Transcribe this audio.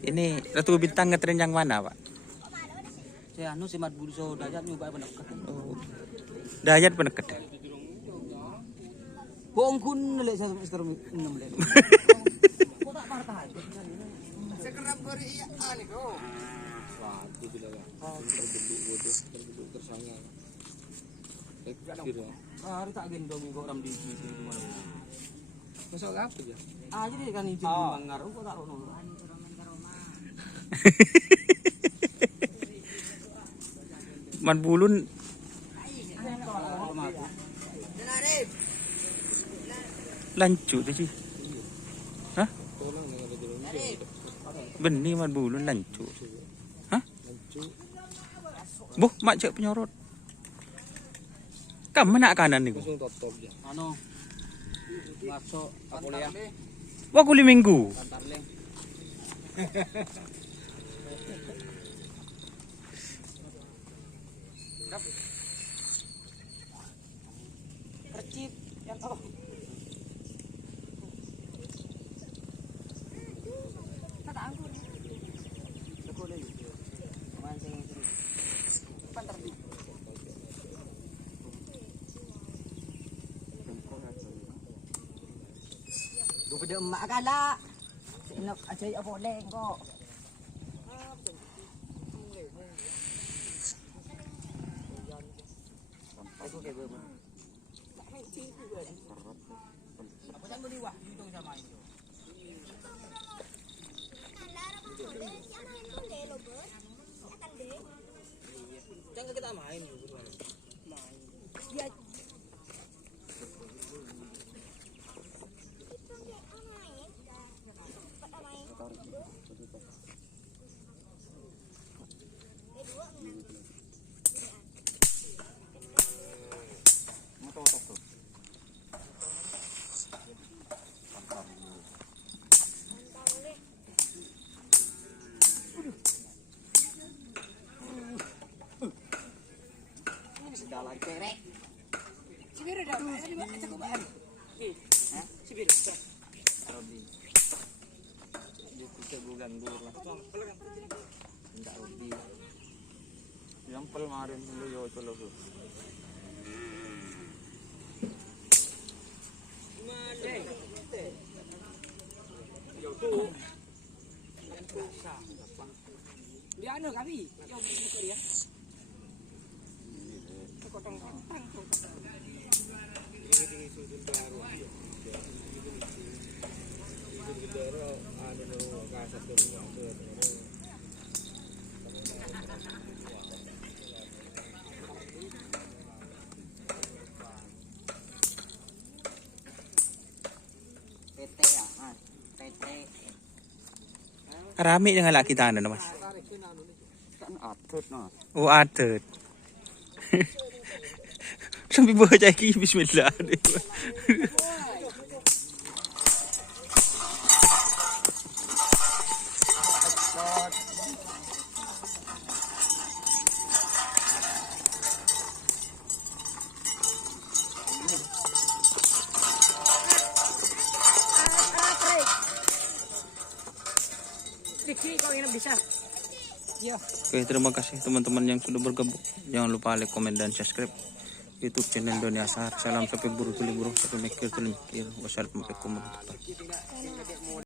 Ini Ratu Bintang ngetren yang mana, Pak? Saya si Mat Bulu so Dayat nyoba pendekat. Oh. Dayat peneket. Bohong kun lek saya Mister 6 lek. Kok tak partai. Sekerap beri iya ani ko. Wah, itu bila terbeduk bodoh, terbeduk tersangka. Kira. Hari tak gendong kok ram di situ mana. Masuk apa aja? Ah jadi kan izin mangar kok tak rono. Man Bulun lancu tu sih. Hah? Benih Man Bulun lancu. Hah? Buh, mak cek penyorot. Kamu nak kanan ni? Langsung top aja. Ano? Masuk aku lihat. Wah, kuli minggu. Antar leng. Percip yang oh. Kata anggur. Sekolah itu. Mancing itu. Pantar di. Dua emak kala. Sinok aja apa leng kok. Aku kayak berapa? Apa yang beli wah itu sama itu. Jangan kita main dulu. Main. Dia dalam kerek. Sibir dah. Ini macam cakap. Hah? Sibir. Robi. Dia kita bukan dur lah. Enggak Robi. Yang pelmarin dulu yo colo tu. Dia anu kami. Yang buka dia. Kotong-kotong. Ini sudut baru. Sudut baru ada no kasat tu. PT ya, PT. Rame dengan laki tanah, Mas. Kan atut no. Oh, adet. Sampai bawa caki bismillah. Oke, terima kasih teman-teman yang sudah bergabung. Jangan lupa like, komen, dan subscribe YouTube channel Doni Ashar. Salam sampai buru tuli buru, sampai mikir tuli mikir. Wassalamualaikum warahmatullahi wabarakatuh.